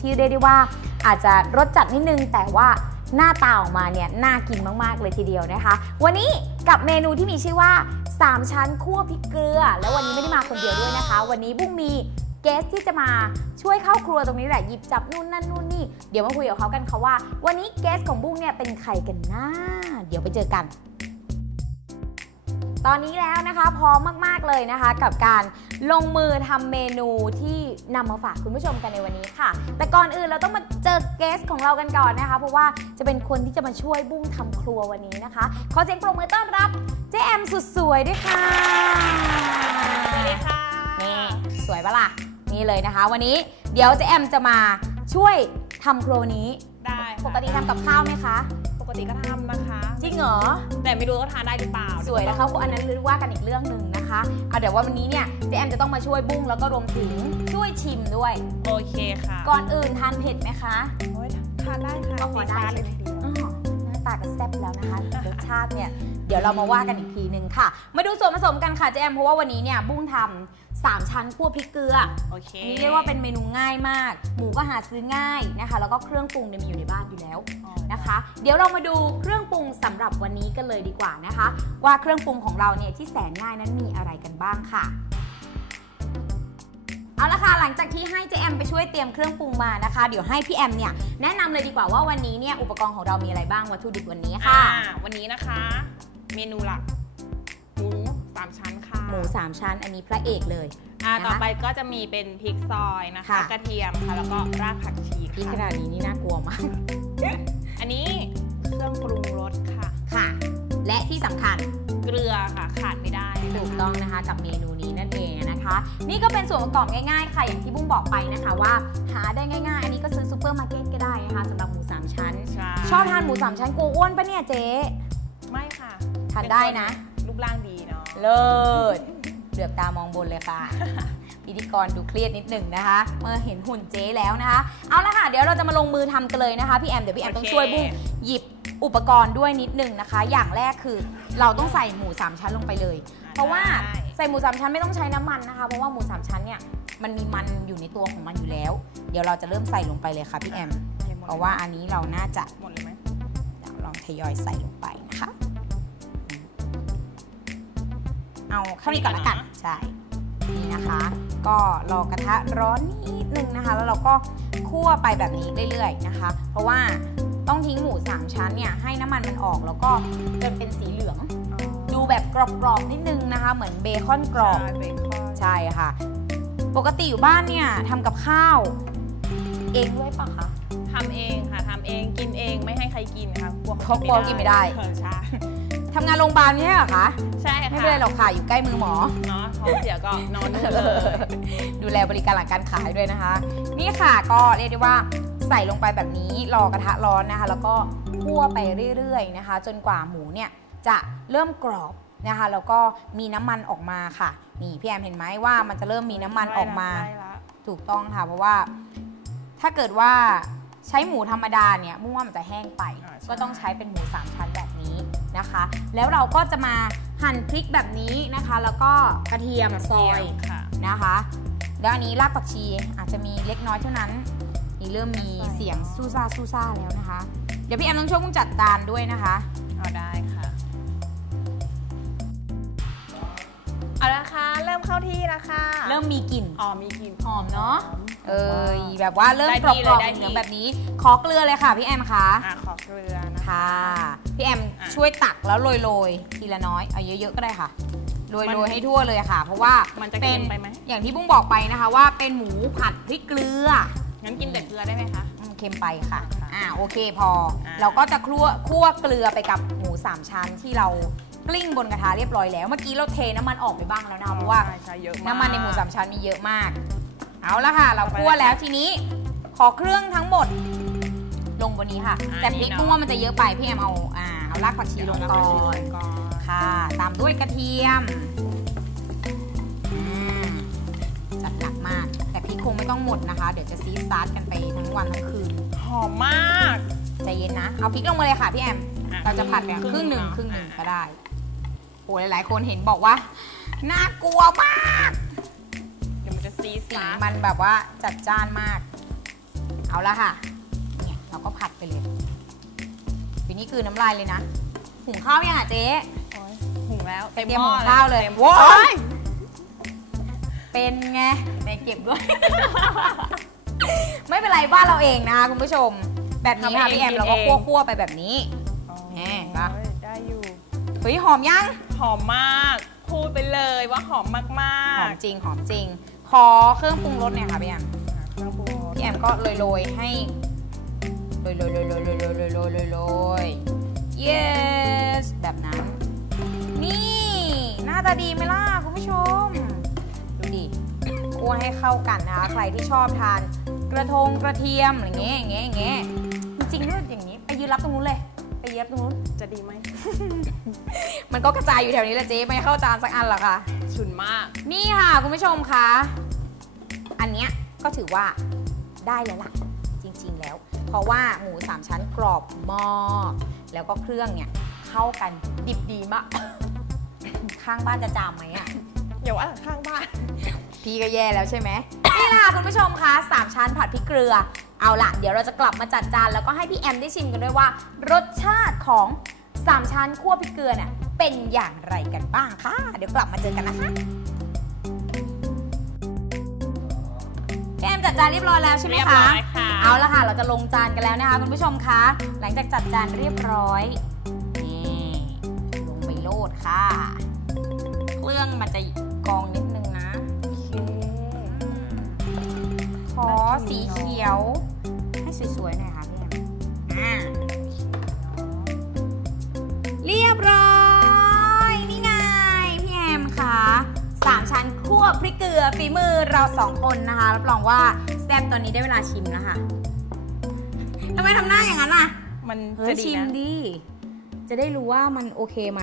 ที่เรียกได้ว่าอาจจะรสจัดนิดนึง แต่ว่าหน้าตาออกมาเนี่ยน่ากินมากๆเลยทีเดียวนะคะ วันนี้กับเมนูที่มีชื่อว่า 3 ชั้นคั่วพริกเกลือ แล้ววันนี้ไม่ได้มาคนเดียวด้วยนะคะ วันนี้บุ้งมีเกสที่จะมาช่วยเข้าครัวตรงนี้แหละหยิบจับนู่นนั่นนู่นนี่เดี๋ยวมาคุยกับเขากันค่ะว่า วันนี้เกสของบุ้งเนี่ยเป็นใครกันนะเดี๋ยวไปเจอกัน ตอนนี้แล้วนะคะพร้อมมาก ๆ เลยนะคะ กับการลงมือทำเมนูที่นำมาฝากคุณผู้ชมกันในวันนี้ค่ะ แต่ก่อนอื่นเราต้องมาเจอเกสของเรากันก่อนนะคะ เพราะว่าจะเป็นคนที่จะมาช่วยบุ้งทำครัววันนี้นะคะ ขอเสียงปรบมือต้อนรับเจ๊แอมสุดสวยด้วยค่ะสวัสดีค่ะนี่สวยปะล่ะนี่เลยนะคะ วันนี้เดี๋ยวเจ๊แอมจะมาช่วยทำครัวนี้ ได้ค่ะปกติทำกับข้าวไหมคะ ปกติก็ทำนะคะจริ งเหรอ แต่ไม่รู้ว่าทานได้หรือเปล่าสวยนะคะอันนั้นเรียกว่ากันอีกเรื่องหนึ่งนะคะเอาเดี๋ยวว่าวันนี้เนี่ยเจ๊แอมจะต้องมาช่วยบุ้งแล้วก็รวมถึงช่วยชิมด้วย โอเคค่ะ ก่อนอื่นทานเผ็ดไหมคะโอ้ยทานได้ค่ะเอาขอได้สีฟ้าใช่ไหมทีเดียวอ้อหน้า ตาก็แซ่บแล้วนะคะรสชาติเนี่ยเดี๋ยวเรามาว่ากันอีกทีหนึ่งค่ะ มาดูส่วนผสมกันค่ะเจ๊แอมเพราะว่าวันนี้เนี่ยบุ้งทำสามชั้นคั่วพริกเกลือโอเคอันนี้เรียกว่าเป็นเมนูง่ายมาก หมูก็หาซื้อง่ายนะคะ แล้วก็เครื่องปรุงเนี่ยมีอยู่ในบ้านอยู่แล้วอ๋อนะคะ เดี๋ยวเรามาดูเครื่องปรุงสำหรับวันนี้กันเลยดีกว่านะคะ ว่าเครื่องปรุงของเราเนี่ยที่แสนง่ายนั้นมีอะไรกันบ้างค่ะ เอาละค่ะหลังจากที่ให้เจแอมไปช่วยเตรียมเครื่องปรุงมานะคะ เดี๋ยวให้พี่แอมเนี่ยแนะนำเลยดีกว่าว่าวันนี้เนี่ยอุปกรณ์ของเรามีอะไรบ้างวัตถุดิบวันนี้ค่ะ อ่าวันนี้นะคะ เมนูหลักหมูสามชั้นค่ะหมูสามชั้นอันนี้พระเอกเลย อ่านะคะต่อไปก็จะมีเป็นพริกซอยนะคะ ค่ะ กระเทียมค่ะแล้วก็รากผักชีพี่ขค่ะนาดนี้นี่น่ากลัวมากอันนี้เครื่องปรุงรสค่ะ ค่ะ และที่สำคัญเกลือค่ะขาดไม่ได้นะคะ ถูกต้องนะคะกับเมนูนี้นั่น เองนะคะ นี่ก็เป็นส่วนประกอบง่ายๆค่ะอย่างที่บุ้งบอกไปนะคะว่า หาได้ง่ายๆ อันนี้ก็ซื้อซูเปอร์มาร์เก็ตก็ได้นะคะสำหรับหมูสามชั้น ใช่ชอบทานหมูสามชั้นกลัวอ้วนปะเนี่ยเจ๊ไม่ค่ะทานได้นะ รูปร่างดีเนาะเลิศเหลือบตามองบนเลยค่ะ พิธีกรดูเครียดนิดหนึ่งนะคะ เมื่อเห็นหุ่นเจ๊แล้วนะคะ เอาละค่ะเดี๋ยวเราจะมาลงมือทำกันเลยนะคะพี่แอมเดี๋ยวพี่แอมต้องช่วยบุ้งหยิบอุปกรณ์ด้วยนิดหนึ่งนะคะ อย่างแรกคือเราต้องใส่หมูสามชั้นลงไปเลย เพราะว่าได้ใส่หมูสามชั้นไม่ต้องใช้น้ำมันนะคะเพราะว่าหมูสามชั้นเนี่ยมันมีมันอยู่ในตัวของมันอยู่แล้ว เดี๋ยวเราจะเริ่มใส่ลงไปเลยค่ะพี่แอม เพราะว่าอันนี้เราน่าจะหมดเลยไหมเดี๋ยวลองทยอยใส่ลงไปนะคะ เอาเท่านี้ก่อนละกันใช่ นี่นะคะ ก็รอกระทะร้อนนิดนึงนะคะ แล้วเราก็คั่วไปแบบนี้เรื่อยๆนะคะ เพราะว่าต้องทิ้งหมูสามชั้นเนี่ยให้น้ำมันมันออกแล้วก็จนเป็นสีเหลือง ดูแบบกรอบๆนิดนึงนะคะ เหมือนเบคอนกรอบใช่เบคอนใช่ค่ะ ปกติอยู่บ้านเนี่ยทำกับข้าว เองด้วยปะคะทำเองค่ะทำเองกินเองไม่ให้ใครกินค่ะกลัวเพราะกลัวกินไม่ได้เออใช่ ทำงานโรงพยาบาลไม่ใช่เหรอคะใช่ค่ะไม่เป็นไรหรอกค่ะอยู่ใกล้มือหมอเนาะท้องเสียก็นอนนู่นเลยดูแลบริการหลังการขายด้วยนะคะ นี่ค่ะก็เรียกได้ว่าใส่ลงไปแบบนี้รอกระทะร้อนนะคะ แล้วก็คั่วไปเรื่อยๆนะคะ จนกว่าหมูเนี่ยจะเริ่มกรอบนะคะแล้วก็มีน้ำมันออกมาค่ะ นี่พี่แอมเห็นไหมว่ามันจะเริ่มมีน้ำมันออกมาใกล้ละถูกต้องค่ะเพราะว่า ถ้าเกิดว่าใช้หมูธรรมดาเนี่ยมุ่งว่ามันจะแห้งไป ก็ต้องใช้เป็นหมูสามชั้นแบบ นี้นะคะ แล้วเราก็จะมาหั่นพริกแบบนี้นะคะ แล้วก็กระเทียมซอยค่ะนะคะแล้วอันนี้รากผักชีอาจจะมีเล็กน้อยเท่านั้น นี่เริ่มมีเสียงซูซ่าซูซ่าแล้วนะคะ เดี๋ยวพี่แอมต้องช่วยกุ้งจัดจานด้วยนะคะเอาได้ค่ะเอาละค่ะเริ่มเข้าที่แล้วค่ะเริ่มมีกลิ่นอ๋อมีกลิ่นหอมเนาะ เอยแบบว่าเริ่มได้กรที่อบเลยๆได้เหลืองที่ๆแบบนี้ ขอเกลือเลยค่ะพี่แอมคะอะขอเกลือนะคะค่ะพี่แอมอะช่วยตักแล้วโรยๆทีละน้อย เอาเยอะๆก็ได้ค่ะ โรมันยๆให้ทั่วเลยค่ะ เพราะว่ามันจะเป็เค็นมไปไหมอย่างที่บุ้งบอกไปนะคะว่าเป็นหมูผัดพริกเกลือ งั้นกินแต่เกลือได้ไหมคะอืมเค็มไปค่ะค่ะ อ่าโอเคพออ่าเราก็จะคั่วคั่วเกลือไปกับหมูสามชั้นที่เรากลิ้งบนกระทะเรียบร้อยแล้ว เมื่อกี้เราเทน้ำมันออกไปบ้างแล้วนะคะเพราะว่าใช่ใช่เยอะมากน้ำมันในหมูสามชั้นมีเยอะมาก เอาละค่ะ เราคั่วแล้วทีนี้ ขอเครื่องทั้งหมด ลงบนนี้ค่ะอ่าแต่พริกนี่เนอะบุ้งว่ามันจะเยอะไปพี่แอมเอาอ่าเอารากผักชีลงก่อนก่อนค่ะ ตามด้วยกระเทียมอืมจัดหนักมาก แต่พริกคงไม่ต้องหมดนะคะ เดี๋ยวจะซีดซาร์กันไปทั้งวันทั้งคืนหอมมากใจเย็นนะ เอาพริกลงมาเลยค่ะพี่แอมอ่เราจะผัดแบบครึ่งหนึ่งเอะครึ่งหนึ่งอะก็ได้โอ้หลายๆคนเห็นบอกว่าน่ากลัวมาก เดี๋ยวมันจะซีดสีซามันแบบว่าจัดจ้านมากเอเอาละค่ะ เนี่ยเราก็ผัดไปเลยปีนี้คือน้ำลายเลยนะ หุงข้าวยังอะเจ๊โอ้ยหุงแล้วเตรียมหุงข้าวเลยต็มโว้โอ้ยยเป็นไงในเก็บด้วย ไม่เป็นไรบ้านเราเองนะคะคุณผู้ชม แบบนี้ค่ะพี่แอมเราก็คั่วๆไปแบบนี้แหม่ปะโอ้ยได้อยู่เฮ้ยหอมยัง หอมมาก พูดไปเลยว่าหอมมากหอๆมจริงหอมจริงข อเครื่องปรุงรสหน่อยค่ะพี่แอมเครื่องปรุงรสพี่แอมก็โรยๆให้โรยๆโรยๆโรยๆโรยๆโรยๆโรยๆโรยๆ yes แบบนั้น นี่หน้าตาดีไหมล่ะคุณผู้ชม ดูดิคั่วให้เข้ากันนะคะใครที่ชอบทานกระทงกระเทียมอะไรเงี้ยอย่างเงี้ยอย่างเงี้ยจริงๆด้วยอย่างนี้ไปยืนรับตรงนู้นเลยไปยืนรับตรงนู้นจะดีไหม มันก็กระจายอยู่แถวนี้แหละเจ๊ไม่เข้าจานสักอันหรอกค่ะ ฉุนมาก นี่ค่ะ คุณผู้ชมคะ อันเนี้ยก็ถือว่าได้แล้วล่ะจริงๆแล้ว เพราะว่าหมูสามชั้นกรอบมากแล้วก็เครื่องเนี่ยเข้ากันดิบดีมาก ข้างบ้านจะจามไหมอะเดี๋ยวว่าข้างบ้าน พี่ก็แย่แล้วใช่ไหม นี่ล่ะคุณผู้ชมคะสามชั้นผัดพริกเกลือ เอาล่ะ เดี๋ยวเราจะกลับมาจัดจานแล้วก็ให้พี่แอมได้ชิมกันด้วยว่า รสชาติของสามชั้นคั่วพริกเกลือเนี่ยเป็นอย่างไรกันบ้างค่ะเดี๋ยวกลับมาเจอกันนะคะ พี่แอมจัดจานเรียบร้อยแล้วใช่ไหมเรียบคะร้อยค่ะ เอาละค่ะ เราจะลงจานกันแล้วนะคะคุณผู้ชมคะ หลังจากจัดจานเรียบร้อยนี่ลงไปโลดค่ะ เครื่องมันจะกองนิดนึงนะ ขอสีเขียวให้สวยๆหน่อย พริกเกลือฝีมือเราสองคนนะคะรับรองว่าแซ่บตอนนี้ได้เวลาชิมแล้วค่ะทำไมทำหน้าอย่างนั้นอะมันเฮ้จะยดีชิมนะ ดิ จะได้รู้ว่ามันโอเคไหม